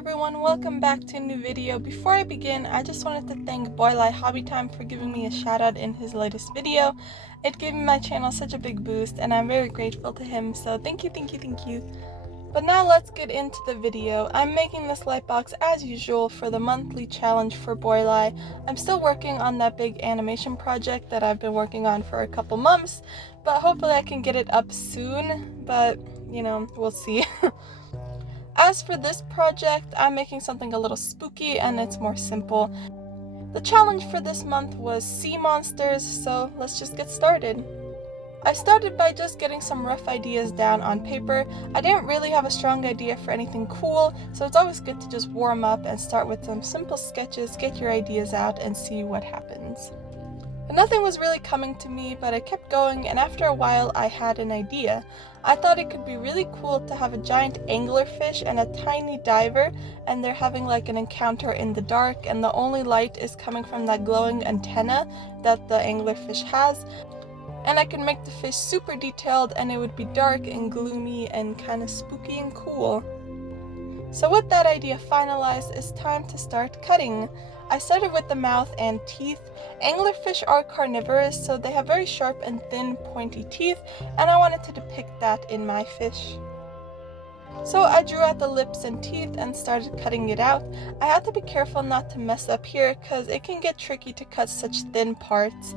everyone, welcome back to a new video. Before I begin, I just wanted to thank Boylai Hobbytime for giving me a shout out in his latest video. It gave my channel such a big boost and I'm very grateful to him, so thank you. But now let's get into the video. I'm making this lightbox as usual for the monthly challenge for Boylai. I'm still working on that big animation project that I've been working on for a couple months, but hopefully I can get it up soon, but we'll see. As for this project, I'm making something a little spooky and it's more simple. The challenge for this month was sea monsters, so let's just get started. I started by just getting some rough ideas down on paper. I didn't really have a strong idea for anything cool, so it's always good to just warm up and start with some simple sketches, get your ideas out, and see what happens. And nothing was really coming to me, but I kept going, and after a while I had an idea. I thought it could be really cool to have a giant anglerfish and a tiny diver, and they're having like an encounter in the dark, and the only light is coming from that glowing antenna that the anglerfish has. And I could make the fish super detailed, and it would be dark and gloomy and kind of spooky and cool. So with that idea finalized, it's time to start cutting. I started with the mouth and teeth. Anglerfish are carnivorous, so they have very sharp and thin pointy teeth, and I wanted to depict that in my fish. So I drew out the lips and teeth and started cutting it out. I had to be careful not to mess up here because it can get tricky to cut such thin parts.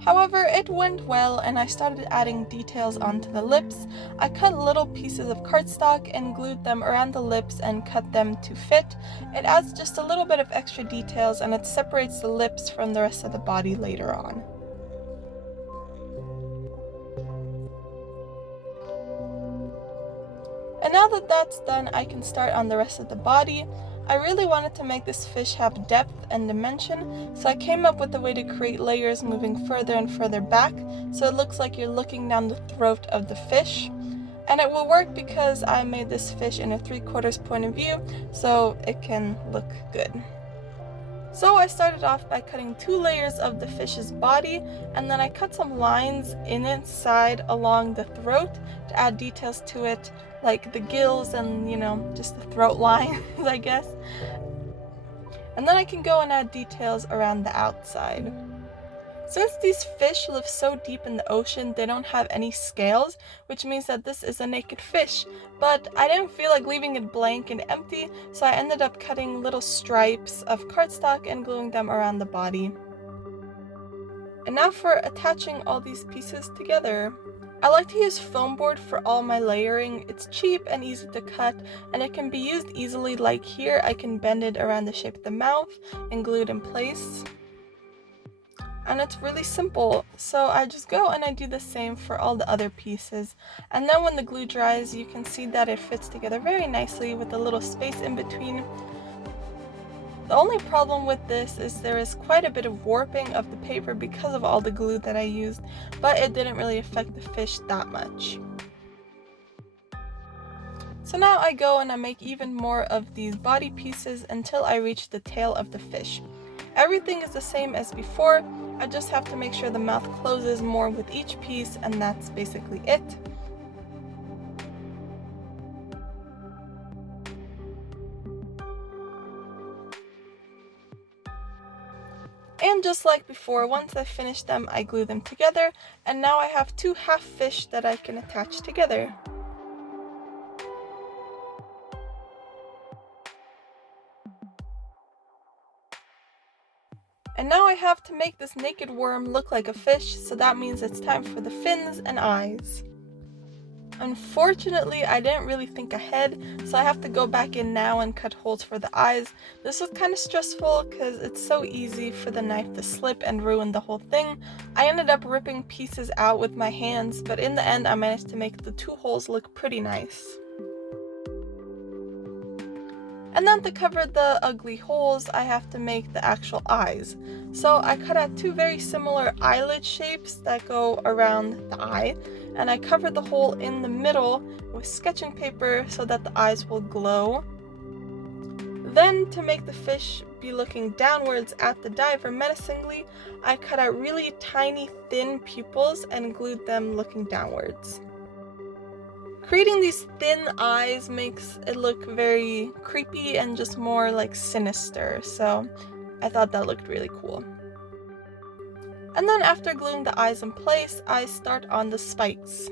However, it went well and I started adding details onto the lips. I cut little pieces of cardstock and glued them around the lips and cut them to fit. It adds just a little bit of extra details and it separates the lips from the rest of the body later on. And now that that's done, I can start on the rest of the body. I really wanted to make this fish have depth and dimension, so I came up with a way to create layers moving further and further back, so it looks like you're looking down the throat of the fish. And it will work because I made this fish in a 3/4 point of view, so it can look good. So I started off by cutting 2 layers of the fish's body, and then I cut some lines in its side along the throat to add details to it, like the gills and, just the throat lines, I guess. And then I can go and add details around the outside. Since these fish live so deep in the ocean, they don't have any scales, which means that this is a naked fish. But I didn't feel like leaving it blank and empty, so I ended up cutting little stripes of cardstock and gluing them around the body. And now for attaching all these pieces together. I like to use foam board for all my layering. It's cheap and easy to cut, and it can be used easily. Like here, I can bend it around the shape of the mouth and glue it in place. And it's really simple, so I just go and I do the same for all the other pieces. And then when the glue dries, you can see that it fits together very nicely with a little space in between. The only problem with this is there is quite a bit of warping of the paper because of all the glue that I used, but it didn't really affect the fish that much. So now I go and I make even more of these body pieces until I reach the tail of the fish. Everything is the same as before, I just have to make sure the mouth closes more with each piece, and that's basically it. And just like before, once I finish them, I glue them together, and now I have 2 half fish that I can attach together. And now I have to make this naked worm look like a fish, so that means it's time for the fins and eyes. Unfortunately, I didn't really think ahead, so I have to go back in now and cut holes for the eyes. This was kind of stressful because it's so easy for the knife to slip and ruin the whole thing. I ended up ripping pieces out with my hands, but in the end I managed to make the 2 holes look pretty nice. And then to cover the ugly holes, I have to make the actual eyes. So I cut out 2 very similar eyelid shapes that go around the eye, and I covered the hole in the middle with sketching paper so that the eyes will glow. Then, to make the fish be looking downwards at the diver menacingly, I cut out really tiny thin pupils and glued them looking downwards. Creating these thin eyes makes it look very creepy and just more like sinister, so I thought that looked really cool. And then after gluing the eyes in place, I start on the spikes.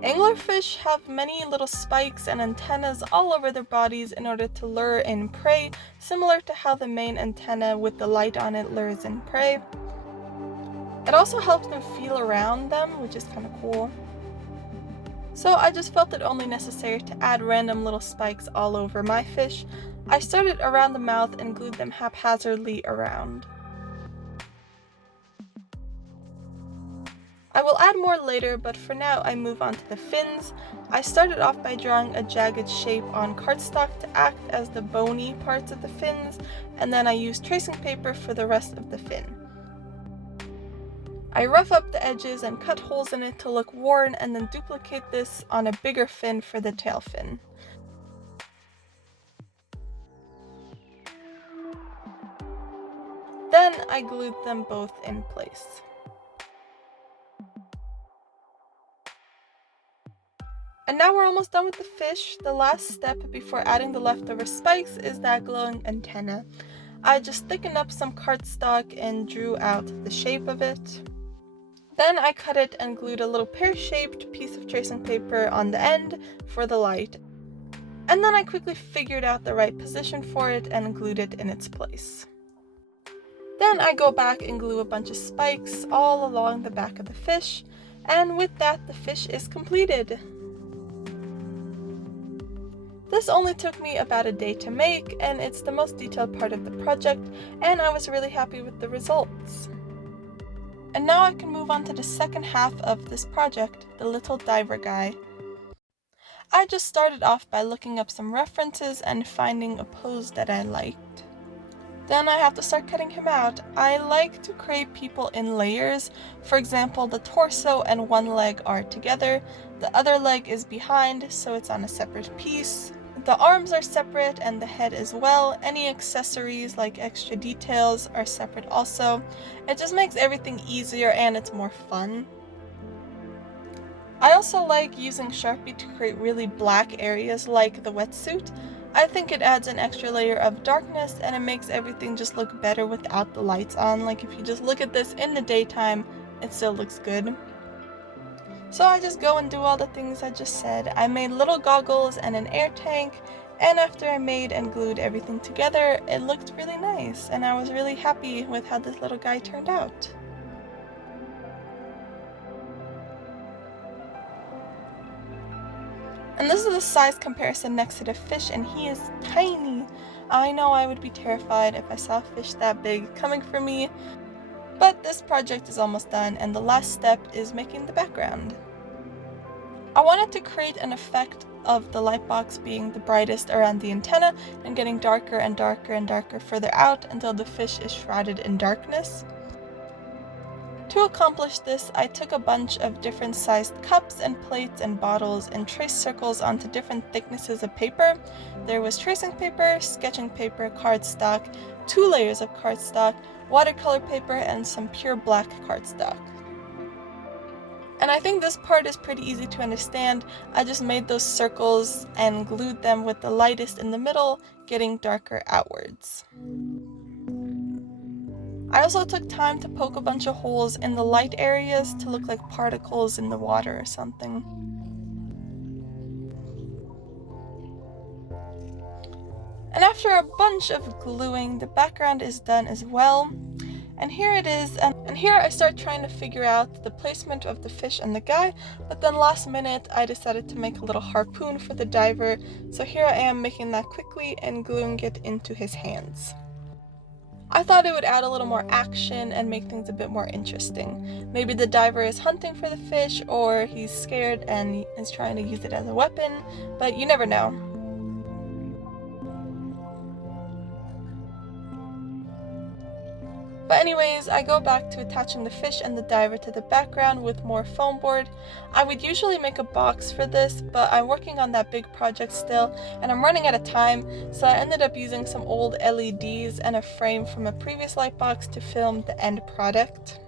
Anglerfish have many little spikes and antennas all over their bodies in order to lure in prey, similar to how the main antenna with the light on it lures in prey. It also helps them feel around them, which is kind of cool. So I just felt it only necessary to add random little spikes all over my fish. I started around the mouth and glued them haphazardly around. I will add more later, but for now I move on to the fins. I started off by drawing a jagged shape on cardstock to act as the bony parts of the fins, and then I used tracing paper for the rest of the fin. I rough up the edges and cut holes in it to look worn, and then duplicate this on a bigger fin for the tail fin. Then I glued them both in place. And now we're almost done with the fish. The last step before adding the leftover spikes is that glowing antenna. I just thickened up some cardstock and drew out the shape of it. Then I cut it and glued a little pear-shaped piece of tracing paper on the end for the light. And then I quickly figured out the right position for it and glued it in its place. Then I go back and glue a bunch of spikes all along the back of the fish, and with that the fish is completed. This only took me about a day to make, and it's the most detailed part of the project, and I was really happy with the results. And now I can move on to the second half of this project, the little diver guy. I just started off by looking up some references and finding a pose that I liked. Then I have to start cutting him out. I like to create people in layers. For example, the torso and one leg are together, the other leg is behind, so it's on a separate piece. The arms are separate and the head as well. Any accessories like extra details are separate also. It just makes everything easier and it's more fun. I also like using Sharpie to create really black areas like the wetsuit. I think it adds an extra layer of darkness and it makes everything just look better without the lights on. Like if you just look at this in the daytime, it still looks good. So I just go and do all the things I just said. I made little goggles and an air tank, and after I made and glued everything together, it looked really nice, and I was really happy with how this little guy turned out. And this is the size comparison next to the fish, and he is tiny. I know I would be terrified if I saw a fish that big coming for me, but this project is almost done, and the last step is making the background. I wanted to create an effect of the lightbox being the brightest around the antenna and getting darker and darker and darker further out until the fish is shrouded in darkness. To accomplish this, I took a bunch of different sized cups and plates and bottles and traced circles onto different thicknesses of paper. There was tracing paper, sketching paper, cardstock, 2 layers of cardstock, watercolor paper, and some pure black cardstock. And I think this part is pretty easy to understand. I just made those circles and glued them with the lightest in the middle, getting darker outwards. I also took time to poke a bunch of holes in the light areas to look like particles in the water or something. And after a bunch of gluing, the background is done as well. And here it is, and here I start trying to figure out the placement of the fish and the guy, but then last minute I decided to make a little harpoon for the diver, so here I am making that quickly and gluing it into his hands. I thought it would add a little more action and make things a bit more interesting. Maybe the diver is hunting for the fish, or he's scared and is trying to use it as a weapon, but you never know. But anyways, I go back to attaching the fish and the diver to the background with more foam board. I would usually make a box for this, but I'm working on that big project still, and I'm running out of time, so I ended up using some old LEDs and a frame from a previous light box to film the end product.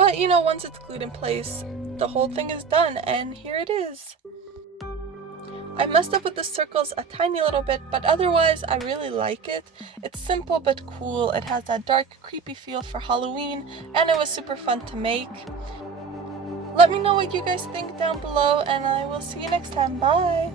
But you know, once it's glued in place, the whole thing is done, and here it is. I messed up with the circles a tiny little bit, but otherwise I really like it. It's simple but cool, it has that dark, creepy feel for Halloween, and it was super fun to make. Let me know what you guys think down below, and I will see you next time. Bye!